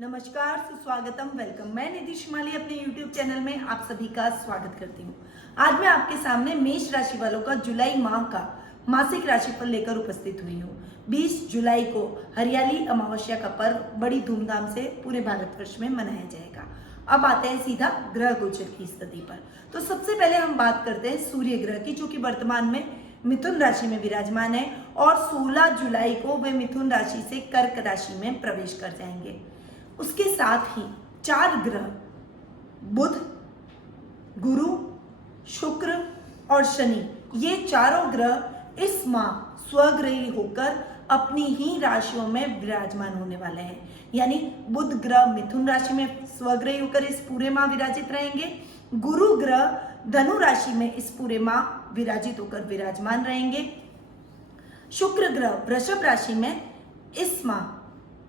नमस्कार, सुस्वागतम, वेलकम। मैं निधि शिमाली अपने YouTube चैनल में आप सभी का स्वागत करती हूँ। आज मैं आपके सामने मेष राशि वालों का जुलाई माह का मासिक राशिफल लेकर उपस्थित हुई हूँ। 20 जुलाई को हरियाली अमावस्या का पर्व बड़ी धूमधाम से पूरे भारतवर्ष में मनाया जाएगा। अब आते हैं सीधा ग्रह गोचर की स्थिति पर। तो सबसे पहले हम बात करते हैं सूर्य ग्रह की, जो कि वर्तमान में मिथुन राशि में विराजमान है और 16 जुलाई को वे मिथुन राशि से कर्क राशि में प्रवेश कर जाएंगे। उसके साथ ही 4 ग्रह बुध, गुरु, शुक्र और शनि, ये चारों ग्रह इस माह स्वग्रही होकर अपनी ही राशियों में विराजमान होने वाले हैं। यानी बुध ग्रह मिथुन राशि में स्वग्रही होकर इस पूरे माह विराजित रहेंगे। गुरु ग्रह धनु राशि में इस पूरे माह विराजित होकर विराजमान रहेंगे। शुक्र ग्रह वृषभ राशि में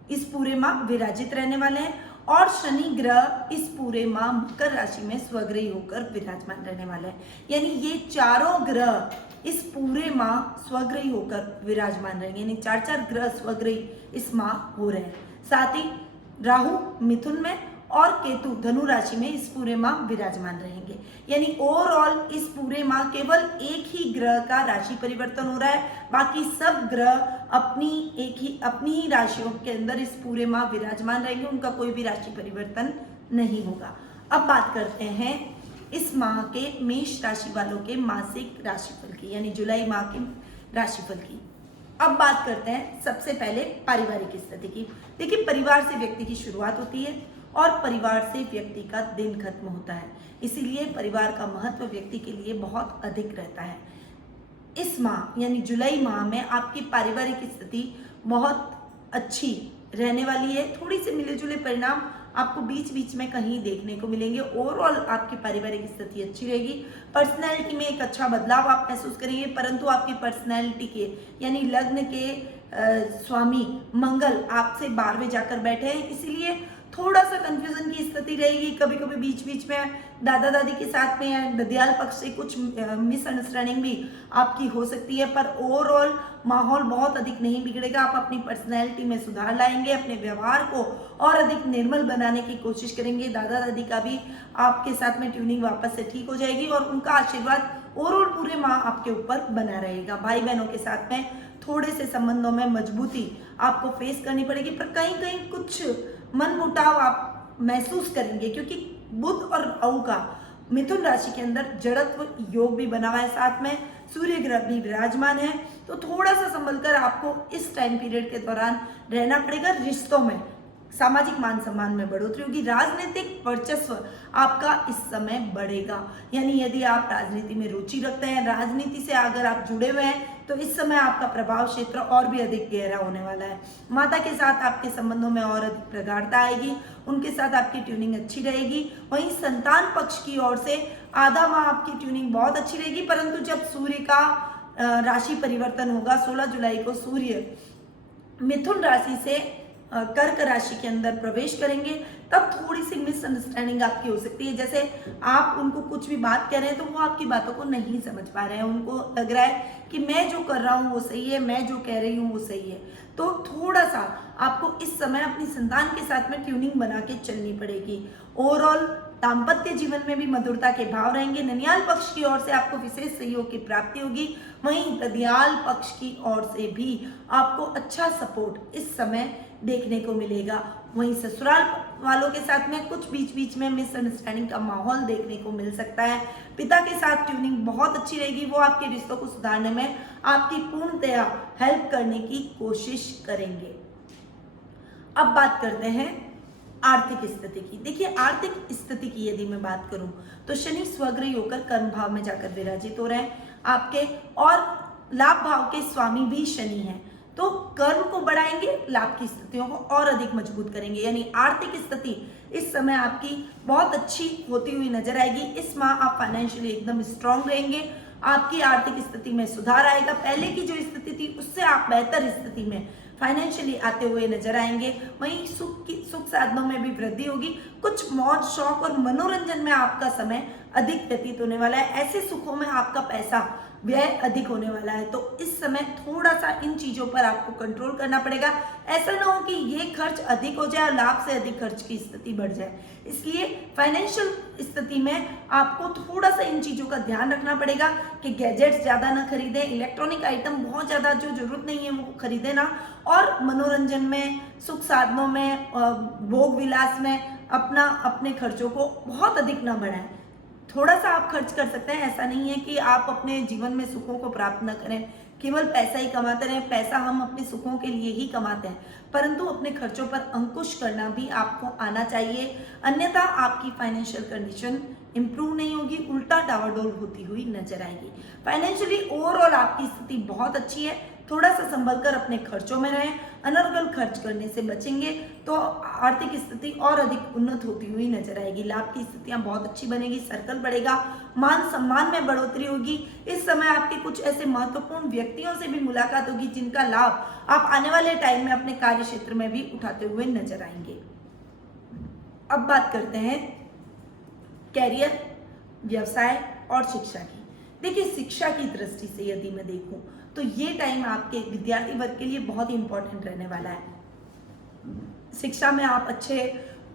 इस पूरे माह विराजित रहने वाले हैं और शनि ग्रह इस पूरे माह मकर राशि में स्वग्रही होकर विराजमान रहने वाले हैं। यानी ये चारों ग्रह इस पूरे माह स्वग्रही होकर विराजमान रहेंगे। यानी 4 ग्रह स्वग्रही इस माह हो रहे हैं। साथ ही राहु मिथुन में और केतु धनु राशि में इस पूरे माह विराजमान रहेंगे। यानी ओवरऑल इस पूरे माह केवल एक ही ग्रह का राशि परिवर्तन हो रहा है, बाकी सब ग्रह अपनी ही राशियों के अंदर इस पूरे माह विराजमान रहेंगे। उनका कोई भी राशि परिवर्तन नहीं होगा। अब बात करते हैं इस माह के मेष राशि वालों के मासिक राशिफल की, यानी जुलाई माह के राशिफल की। अब बात करते हैं सबसे पहले पारिवारिक स्थिति की। देखिए, परिवार से व्यक्ति की शुरुआत होती है और परिवार से व्यक्ति का दिन खत्म होता है, इसीलिए परिवार का महत्व व्यक्ति के लिए बहुत अधिक रहता है। इस माह यानी जुलाई माह में आपकी पारिवारिक स्थिति बहुत अच्छी रहने वाली है। थोड़ी सी मिले जुले परिणाम आपको बीच बीच में कहीं देखने को मिलेंगे। ओवरऑल आपकी पारिवारिक स्थिति अच्छी रहेगी। पर्सनैलिटी में एक अच्छा बदलाव आप महसूस करेंगे, परंतु आपकी पर्सनैलिटी के यानी लग्न के स्वामी मंगल आपसे 12वें जाकर बैठे हैं, इसीलिए थोड़ा सा कंफ्यूजन की स्थिति रहेगी। कभी कभी बीच बीच में दादा दादी के साथ में या ददियाल पक्ष से कुछ मिसअंडरस्टैंडिंग भी आपकी हो सकती है, पर ओवरऑल माहौल बहुत अधिक नहीं बिगड़ेगा। आप अपनी पर्सनैलिटी में सुधार लाएंगे, अपने व्यवहार को और अधिक निर्मल बनाने की कोशिश करेंगे। दादा दादी का भी आपके साथ में ट्यूनिंग वापस से ठीक हो जाएगी और उनका आशीर्वाद ओवरऑल पूरे माह आपके ऊपर बना रहेगा। भाई बहनों के साथ में थोड़े से संबंधों में मजबूती आपको फेस करनी पड़ेगी, पर कहीं कहीं कुछ मन मुटाव आप महसूस करेंगे, क्योंकि बुध और राहु का मिथुन राशि के अंदर जड़त्व योग भी बना हुआ है, साथ में सूर्य ग्रह भी विराजमान है। तो थोड़ा सा संभल कर आपको इस टाइम पीरियड के दौरान रहना पड़ेगा। रिश्तों में, सामाजिक मान सम्मान में बढ़ोतरी होगी। राजनीतिक वर्चस्व आपका इस समय बढ़ेगा। यानी यदि आप राजनीति में रुचि रखते हैं, राजनीति से अगर आप जुड़े हुए हैं, तो इस समय आपका प्रभाव क्षेत्र और भी अधिक गहरा होने वाला है। माता के साथ आपके संबंधों में और अधिक प्रगाढ़ता आएगी, उनके साथ आपकी ट्यूनिंग अच्छी रहेगी। वहीं संतान पक्ष की ओर से आधा माह आपकी ट्यूनिंग बहुत अच्छी रहेगी, परंतु जब सूर्य का राशि परिवर्तन होगा 16 जुलाई को सूर्य मिथुन राशि से कर्क राशि के अंदर प्रवेश करेंगे, तब थोड़ी सी मिसअंडरस्टैंडिंग आपकी हो सकती है। जैसे आप उनको कुछ भी बात कह रहे हैं तो वो आपकी बातों को नहीं समझ पा रहे हैं, उनको लग रहा है कि मैं जो कर रहा हूँ वो सही है, मैं जो कह रही हूँ वो सही है। तो थोड़ा सा आपको इस समय अपनी संतान के साथ में ट्यूनिंग बना के चलनी पड़ेगी। ओवरऑल दाम्पत्य जीवन में भी मधुरता के भाव रहेंगे। ननियाल पक्ष की ओर से आपको विशेष सहयोग की प्राप्ति होगी, वहीं ददियाल पक्ष की ओर से भी आपको अच्छा सपोर्ट इस समय देखने को मिलेगा। वहीं ससुराल वालों के साथ में कुछ बीच बीच में मिसअंडरस्टैंडिंग का माहौल देखने को मिल सकता है। पिता के साथ ट्यूनिंग बहुत अच्छी रहेगी, वो आपके रिश्तों को सुधारने में आपकी पूर्णतया हेल्प करने की कोशिश करेंगे। अब बात करते हैं आर्थिक स्थिति की। देखिए, आर्थिक स्थिति की यदि मैं बात करूं तो शनि स्वग्रही होकर कर्म भाव में जाकर विराजित हो रहे हैं आपके, और लाभ भाव के स्वामी भी शनि हैं, तो कर्म को बढ़ाएंगे, लाभ की स्थितियों को और अधिक मजबूत करेंगे। यानी आर्थिक स्थिति इस समय आपकी बहुत अच्छी होती हुई नजर आएगी। इस माह आप फाइनेंशियली एकदम स्ट्रांग रहेंगे, आपकी आर्थिक स्थिति में सुधार आएगा। पहले की जो स्थिति थी उससे आप बेहतर स्थिति में फाइनेंशियली आते हुए नजर आएंगे। वहीं सुख साधनों में भी वृद्धि होगी। कुछ मौज शौक और मनोरंजन में आपका समय अधिक व्यतीत होने वाला है। ऐसे सुखों में आपका पैसा व्यय अधिक होने वाला है। तो इस समय थोड़ा सा इन चीजों पर आपको कंट्रोल करना पड़ेगा। ऐसा ना हो कि ये खर्च अधिक हो जाए और लाभ से अधिक खर्च की स्थिति बढ़ जाए। इसलिए फाइनेंशियल स्थिति में आपको थोड़ा सा इन चीजों का ध्यान रखना पड़ेगा कि गैजेट्स ज्यादा ना खरीदें, इलेक्ट्रॉनिक आइटम बहुत ज्यादा जो जरूरत नहीं है वो खरीदें ना, और मनोरंजन में, सुख साधनों में, भोग विलास में अपने खर्चों को बहुत अधिक ना बढ़ाएं। थोड़ा सा आप खर्च कर सकते हैं, ऐसा नहीं है कि आप अपने जीवन में सुखों को प्राप्त न करें, केवल पैसा ही कमाते रहें। पैसा हम अपने सुखों के लिए ही कमाते हैं, परंतु अपने खर्चों पर अंकुश करना भी आपको आना चाहिए, अन्यथा आपकी फाइनेंशियल कंडीशन इंप्रूव नहीं होगी, उल्टा डावाडोल होती हुई नजर आएगी। फाइनेंशियली ओवरऑल आपकी स्थिति बहुत अच्छी है। थोड़ा सा संभल कर अपने खर्चों में रहें, अनर्गल खर्च करने से बचेंगे तो आर्थिक स्थिति और अधिक उन्नत होती हुई नजर आएगी। लाभ की स्थितियां बहुत अच्छी बनेगी, सर्कल बढ़ेगा, मान सम्मान में बढ़ोतरी होगी। इस समय आपके कुछ ऐसे महत्वपूर्ण व्यक्तियों से भी मुलाकात होगी जिनका लाभ आप आने वाले टाइम में अपने कार्य क्षेत्र में भी उठाते हुए नजर आएंगे। अब बात करते हैं कैरियर, व्यवसाय और शिक्षा की। देखिए, शिक्षा की दृष्टि से यदि मैं देखूं तो ये टाइम आपके विद्यार्थी वर्ग के लिए बहुत ही इंपॉर्टेंट रहने वाला है। शिक्षा में आप अच्छे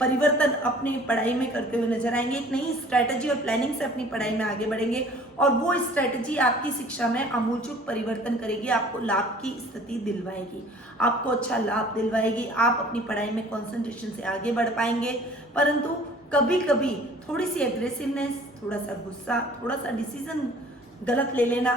परिवर्तन अपनी पढ़ाई में करते हुए नजर आएंगे, एक नई स्ट्रैटेजी और प्लानिंग से अपनी पढ़ाई में आगे बढ़ेंगे और वो स्ट्रैटेजी आपकी शिक्षा में आमूलचूल परिवर्तन करेगी, आपको लाभ की स्थिति दिलवाएगी, आपको अच्छा लाभ दिलवाएगी। आप अपनी पढ़ाई में कंसंट्रेशन से आगे बढ़ पाएंगे, परंतु कभी कभी थोड़ी सी एग्रेसिवनेस, थोड़ा सा गुस्सा, थोड़ा सा डिसीजन गलत ले लेना,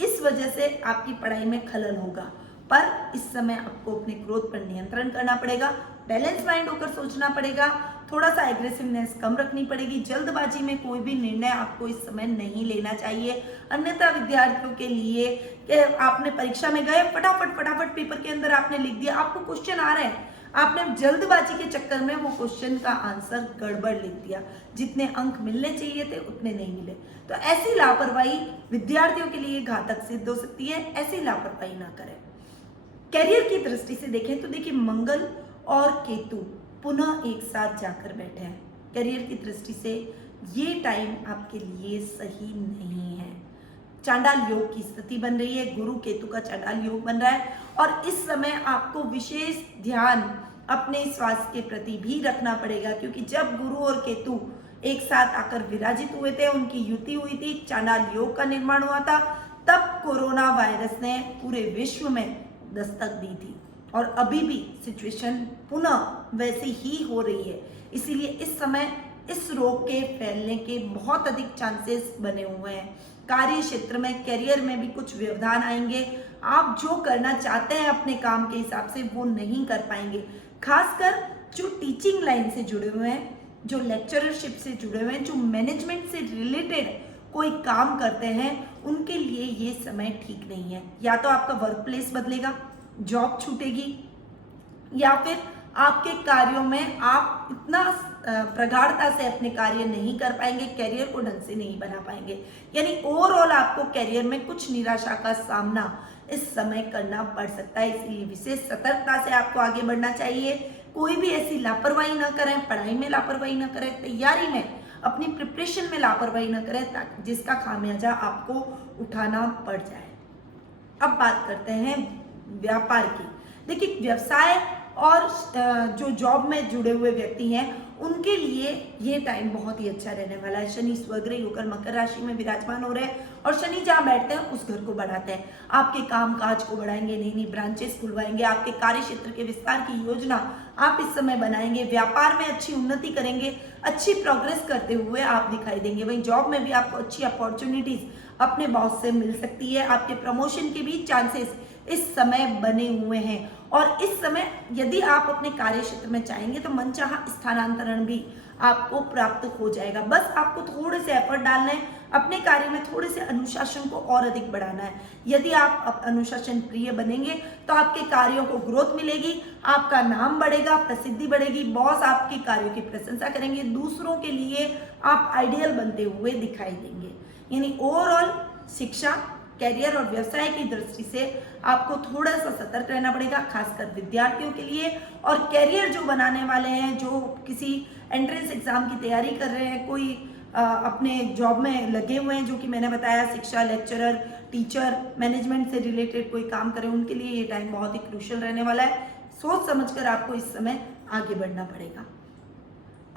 इस वजह से आपकी पढ़ाई में खलल होगा। पर इस समय आपको अपने क्रोध पर नियंत्रण करना पड़ेगा, बैलेंस माइंड होकर सोचना पड़ेगा, थोड़ा सा एग्रेसिवनेस कम रखनी पड़ेगी। जल्दबाजी में कोई भी निर्णय आपको इस समय नहीं लेना चाहिए, अन्यथा विद्यार्थियों के लिए कि आपने परीक्षा में गए, फटाफट पेपर के अंदर आपने लिख दिया, आपको क्वेश्चन आ रहे हैं, आपने जल्दबाजी के चक्कर में वो क्वेश्चन का आंसर गड़बड़ लिख दिया, जितने अंक मिलने चाहिए थे उतने नहीं मिले। तो ऐसी लापरवाही विद्यार्थियों के लिए घातक सिद्ध हो सकती है, ऐसी लापरवाही ना करें। कैरियर की दृष्टि से देखें तो देखिए, मंगल और केतु पुनः एक साथ जाकर बैठे हैं। करियर की दृष्टि से ये टाइम आपके लिए सही नहीं है। चांडाल योग की स्थिति बन रही है, गुरु केतु का चांडाल योग बन रहा है और इस समय आपको विशेष ध्यान अपने स्वास्थ्य के प्रति भी रखना पड़ेगा, क्योंकि जब गुरु और केतु एक साथ आकर विराजित हुए थे, उनकी युति हुई थी, चांडाल योग का निर्माण हुआ था, तब कोरोना वायरस ने पूरे विश्व में दस्तक दी थी और अभी भी सिचुएशन पुनः वैसी ही हो रही है। इसीलिए इस समय इस रोग के फैलने के बहुत अधिक चांसेस बने हुए हैं। कार्य क्षेत्र में, करियर में भी कुछ व्यवधान आएंगे। आप जो करना चाहते हैं अपने काम के हिसाब से वो नहीं कर पाएंगे। खासकर जो टीचिंग लाइन से जुड़े हुए हैं, जो लेक्चरशिप से जुड़े हुए हैं, जो मैनेजमेंट से रिलेटेड कोई काम करते हैं, उनके लिए ये समय ठीक नहीं है। या तो आपका वर्क प्लेस बदलेगा, जॉब छूटेगी, या फिर आपके कार्यों में आप इतना प्रगाढ़ता से अपने कार्य नहीं कर पाएंगे, कैरियर को ढंग से नहीं बना पाएंगे। यानी ओवरऑल आपको कैरियर में कुछ निराशा का सामना इस समय करना पड़ सकता है। इसलिए विशेष सतर्कता से आपको आगे बढ़ना चाहिए। कोई भी ऐसी लापरवाही ना करें, पढ़ाई में लापरवाही ना करें, तैयारी में, अपनी प्रिपरेशन में लापरवाही ना करें, ताकि जिसका खामियाजा आपको उठाना पड़ जाए। अब बात करते हैं व्यापार की। देखिए, व्यवसाय और जो जॉब में जुड़े हुए व्यक्ति हैं, उनके लिए ये टाइम बहुत ही अच्छा रहने वाला है। शनि स्वग्रही होकर मकर राशि में विराजमान हो रहे हैं और शनि जहाँ बैठते हैं उस घर को बढ़ाते हैं। आपके काम काज को बढ़ाएंगे, नई नई ब्रांचेस खुलवाएंगे, आपके कार्य क्षेत्र के विस्तार की योजना आप इस समय बनाएंगे, व्यापार में अच्छी उन्नति करेंगे, अच्छी प्रोग्रेस करते हुए आप दिखाई देंगे। वहीं जॉब में भी आपको अच्छी अपॉर्चुनिटीज अपने बॉस से मिल सकती है। आपके प्रमोशन के भी चांसेस इस समय बने हुए हैं और इस समय यदि आप अपने कार्य क्षेत्र में चाहेंगे तो मनचाहा स्थानांतरण भी आपको प्राप्त हो जाएगा। बस आपको थोड़े से एफर्ट डालना है, अपने कार्य में थोड़े से अनुशासन को और अधिक बढ़ाना है। यदि आप अनुशासन प्रिय बनेंगे तो आपके कार्यों को ग्रोथ मिलेगी, आपका नाम बढ़ेगा, प्रसिद्धि बढ़ेगी, बॉस आपके कार्यों की प्रशंसा करेंगे, दूसरों के लिए आप आइडियल बनते हुए दिखाई देंगे। यानी ओवरऑल शिक्षा, कैरियर और व्यवसाय की दृष्टि से आपको थोड़ा सा सतर्क रहना पड़ेगा, खासकर विद्यार्थियों के लिए। और कैरियर जो बनाने वाले हैं, जो किसी एंट्रेंस एग्जाम की तैयारी कर रहे हैं, कोई अपने जॉब में लगे हुए हैं, जो कि मैंने बताया शिक्षा, लेक्चरर, टीचर, मैनेजमेंट से रिलेटेड कोई काम करें, उनके लिए ये टाइम बहुत ही क्रूशियल रहने वाला है। सोच समझकर आपको इस समय आगे बढ़ना पड़ेगा।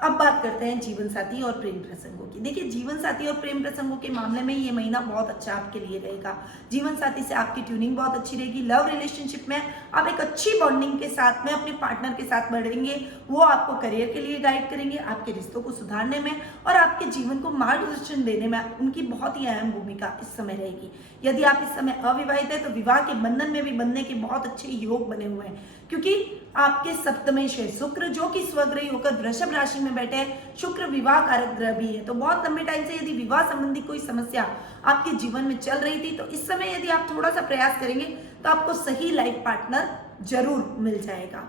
अब बात करते हैं जीवन साथी और प्रेम प्रसंगों की। देखिए, जीवन साथी और प्रेम प्रसंगों के मामले में ये महीना बहुत अच्छा आपके लिए रहेगा। जीवन साथी से आपकी ट्यूनिंग बहुत अच्छी रहेगी। लव रिलेशनशिप में आप एक अच्छी बॉन्डिंग के साथ में अपने पार्टनर के साथ बढ़ेंगे। वो आपको करियर के लिए गाइड करेंगे, आपके रिश्तों को सुधारने में और आपके जीवन को मार्गदर्शन देने में उनकी बहुत ही अहम भूमिका इस समय रहेगी। यदि आप इस समय अविवाहित है तो विवाह के बंधन में भी बनने के बहुत अच्छे योग बने हुए हैं, क्योंकि आपके सप्तमेश है शुक्र, जो कि स्वग्रही होकर वृषभ राशि में बैठे हैं। शुक्र विवाह कारक ग्रह भी है, तो बहुत लंबे टाइम से यदि विवाह संबंधी कोई समस्या आपके जीवन में चल रही थी, तो इस समय यदि आप थोड़ा सा प्रयास करेंगे तो आपको सही लाइफ पार्टनर जरूर मिल जाएगा।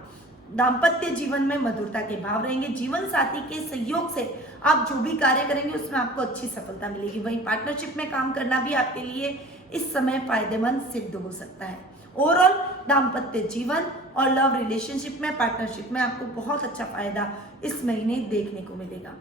दाम्पत्य जीवन में मधुरता के भाव रहेंगे। जीवन साथी के सहयोग से आप जो भी कार्य करेंगे उसमें आपको अच्छी सफलता मिलेगी। वहीं पार्टनरशिप में काम करना भी आपके लिए इस समय फायदेमंद सिद्ध हो सकता है। ओवरऑल दाम्पत्य जीवन और लव रिलेशनशिप में, पार्टनरशिप में आपको बहुत अच्छा फायदा इस महीने देखने को मिलेगा।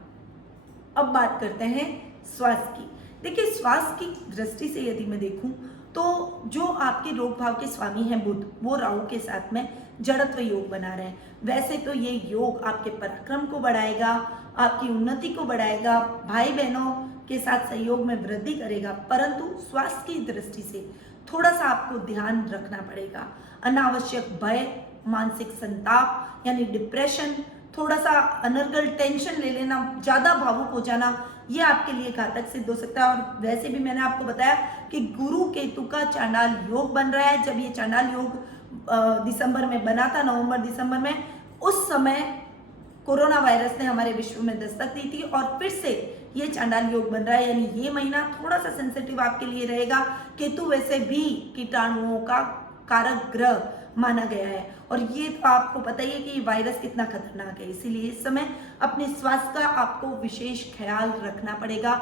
अब बात करते हैं स्वास्थ्य की। देखिए, स्वास्थ्य की दृष्टि से यदि मैं देखूं तो जो आपके रोग भाव के स्वामी हैं बुध, वो राहु के साथ में जड़त्व योग बना रहे हैं। वैसे तो ये योग आपके पराक्रम को बढ़ाएगा, आपकी उन्नति को बढ़ाएगा, भाई बहनों के साथ सहयोग में वृद्धि करेगा, परंतु स्वास्थ्य की दृष्टि से थोड़ा सा आपको ध्यान रखना पड़ेगा। अनावश्यक भय, मानसिक संताप यानी डिप्रेशन, थोड़ा सा अनर्गल टेंशन ले लेना, ज्यादा भावुक हो जाना, ये आपके लिए घातक सिद्ध हो सकता है। और वैसे भी मैंने आपको बताया कि गुरु केतु का चांडाल योग बन रहा है। जब ये चांडाल योग दिसंबर में बना था, नवंबर दिसंबर में, उस समय कोरोना वायरस ने हमारे विश्व में दस्तक दी थी और फिर से ये चांडाल योग बन रहा है, यानी ये महीना थोड़ा सा सेंसिटिव आपके लिए रहेगा। केतु वैसे भी कीटाणुओं का कारक ग्रह माना गया है और ये तो आपको पता ही है कि वायरस कितना खतरनाक है, इसीलिए इस समय अपने स्वास्थ्य का आपको विशेष ख्याल रखना पड़ेगा।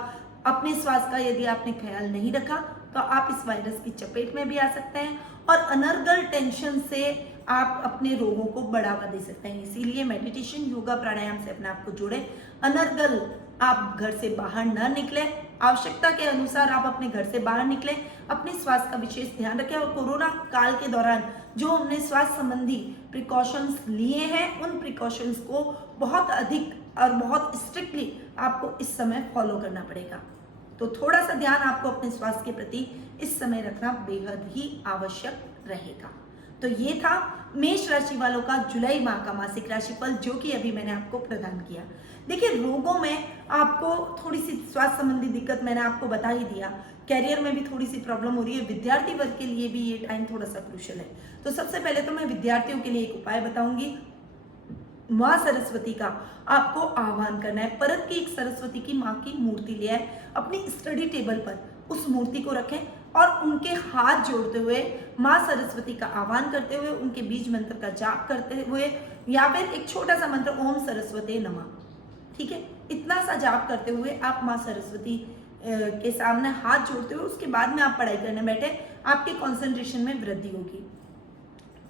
अपने स्वास्थ्य का यदि आपने ख्याल नहीं रखा तो आप इस वायरस की चपेट में भी आ सकते हैं और अनर्गल टेंशन से आप अपने रोगों को बढ़ावा दे सकते हैं। इसीलिए मेडिटेशन, योगा, प्राणायाम से अपने आप को जोड़े। अनर्गल आप घर से बाहर न निकले, आवश्यकता के अनुसार आप अपने घर से बाहर निकले, अपने स्वास्थ्य का विशेष ध्यान रखें और कोरोना काल के दौरान जो हमने स्वास्थ्य संबंधी प्रिकॉशंस लिए हैं, उन प्रिकॉशंस को बहुत अधिक और बहुत स्ट्रिक्टली आपको इस समय फॉलो करना पड़ेगा। तो थोड़ा सा ध्यान आपको अपने स्वास्थ्य के प्रति इस समय रखना बेहद ही आवश्यक रहेगा। तो ये था मेष राशि वालों का जुलाई माह का मासिक राशिफल, जो कि अभी मैंने आपको प्रदान किया। देखिए, रोगों में आपको थोड़ी सी स्वास्थ्य संबंधी दिक्कत मैंने आपको बता ही दिया। कैरियर में भी थोड़ी सी प्रॉब्लम हो रही है। विद्यार्थी वर्ग के लिए भी ये टाइम थोड़ा सा क्रूशियल है। तो सबसे पहले तो मैं विद्यार्थियों के लिए एक उपाय बताऊंगी। माँ सरस्वती का आपको आह्वान करना है। परत की एक सरस्वती की माँ की मूर्ति ले आए, अपनी स्टडी टेबल पर उस मूर्ति को रखें और उनके हाथ जोड़ते हुए माँ सरस्वती का आह्वान करते हुए, उनके बीज मंत्र का जाप करते हुए या फिर एक छोटा सा मंत्र ओम सरस्वती नमः, ठीक है, इतना सा जाप करते हुए आप माँ सरस्वती के सामने हाथ जोड़ते हुए उसके बाद में आप पढ़ाई करने बैठे, आपके कंसंट्रेशन में वृद्धि होगी।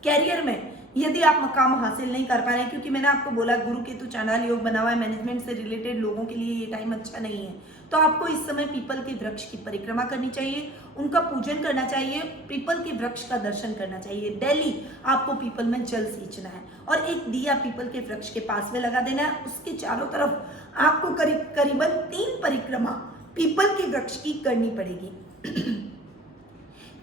कैरियर में यदि आप मकाम हासिल नहीं कर पा रहे हैं, क्योंकि मैंने आपको बोला गुरु केतु चांडाल योग बना हुआ है, मैनेजमेंट से रिलेटेड लोगों के लिए ये टाइम अच्छा नहीं है, तो आपको इस समय पीपल के वृक्ष की परिक्रमा करनी चाहिए, उनका पूजन करना चाहिए, पीपल के वृक्ष का दर्शन करना चाहिए। डेली आपको पीपल में जल सींचना है और एक दिया पीपल के वृक्ष के पास में लगा देना है। उसके चारों तरफ आपको करीबन 3 परिक्रमा पीपल के वृक्ष की करनी पड़ेगी।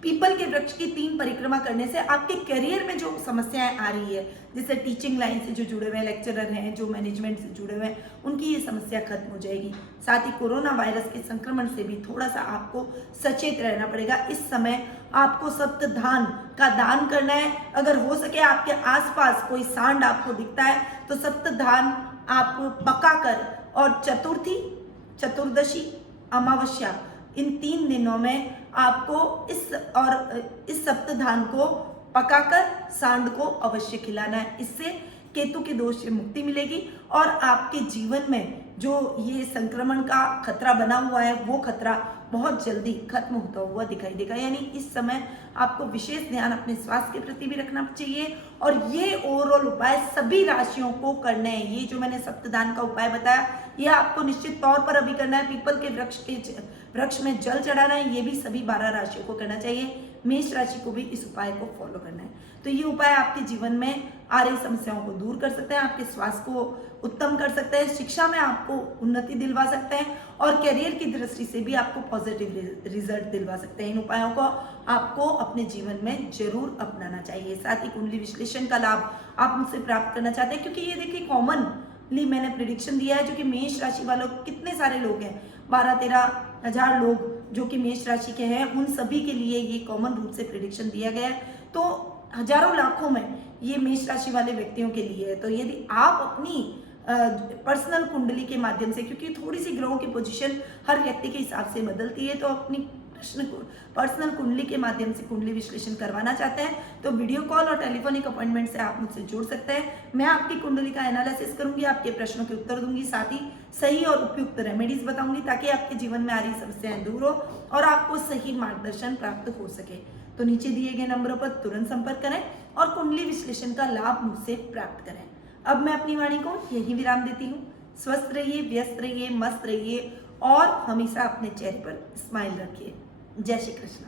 पीपल के वृक्ष की 3 परिक्रमा करने से आपके करियर में जो समस्याएं आ रही है, जैसे टीचिंग लाइन से जो जुड़े हुए हैं, लेक्चरर हैं, जो मैनेजमेंट से जुड़े हुए हैं, उनकी ये समस्या खत्म हो जाएगी। साथ ही कोरोना वायरस के संक्रमण से भी थोड़ा सा आपको सचेत रहना पड़ेगा। इस समय आपको सप्तधान का दान करना है। अगर हो सके आपके आसपास कोई सांड आपको दिखता है तो सप्तधान आप पकाकर, और चतुर्थी, चतुर्दशी, अमावस्या, इन 3 दिनों में आपको इस सप्तधान को पकाकर सांड को अवश्य खिलाना है। इससे केतु के दोष से मुक्ति मिलेगी और आपके जीवन में जो ये संक्रमण का खतरा बना हुआ है, वो खतरा बहुत जल्दी खत्म होता हुआ दिखाई देगा। यानी इस समय आपको विशेष ध्यान अपने स्वास्थ्य के प्रति भी रखना चाहिए और ये ओवरऑल उपाय सभी राशियों को करने हैं। ये जो मैंने सप्तदान का उपाय बताया ये आपको निश्चित तौर पर अभी करना है। पीपल के वृक्ष में जल चढ़ाना है, ये भी सभी 12 राशियों को करना चाहिए। मेष राशि को भी इस उपाय को फॉलो करना है। तो ये उपाय आपके जीवन में आ रही समस्याओं को दूर कर सकते हैं, आपके स्वास्थ्य को उत्तम कर सकते हैं, शिक्षा में आपको उन्नति दिलवा सकते हैं और करियर की दृष्टि से भी आपको पॉजिटिव रिजल्ट दिलवा सकते हैं। इन उपायों को आपको अपने जीवन में जरूर अपनाना चाहिए। साथ ही कुंडली विश्लेषण का लाभ आप मुझसे प्राप्त करना चाहते हैं, क्योंकि ये देखिए कॉमनली मैंने प्रिडिक्शन दिया है जो कि मेष राशि वालों कितने सारे लोग हैं, 12-13 हजार लोग जो कि मेष राशि के हैं, उन सभी के लिए ये कॉमन रूप से प्रिडिक्शन दिया गया है। तो हजारों लाखों में ये मेष राशि वाले व्यक्तियों के लिए है। तो यदि आप अपनी पर्सनल कुंडली के माध्यम से, क्योंकि थोड़ी सी ग्रहों की पोजीशन हर व्यक्ति के हिसाब से बदलती है, तो अपनी पर्सनल कुंडली के माध्यम से कुंडली विश्लेषण करवाना चाहते हैं तो वीडियो कॉल और टेलीफोनिक अपॉइंटमेंट से आप मुझसे जुड़ सकते हैं। मैं आपकी कुंडली का एनालिसिस करूंगी, आपके प्रश्नों के उत्तर दूंगी, साथ ही सही और उपयुक्त रेमेडीज बताऊंगी ताकि आपके जीवन में आ रही समस्याएं दूर हो और आपको सही मार्गदर्शन प्राप्त हो सके। तो नीचे दिए गए नंबरों पर तुरंत संपर्क करें और कुंडली विश्लेषण का लाभ मुझसे प्राप्त करें। अब मैं अपनी वाणी को यही विराम देती हूँ। स्वस्थ रहिए, व्यस्त रहिए, मस्त रहिए और हमेशा अपने चेहरे पर स्माइल रखिए। जय श्री कृष्ण।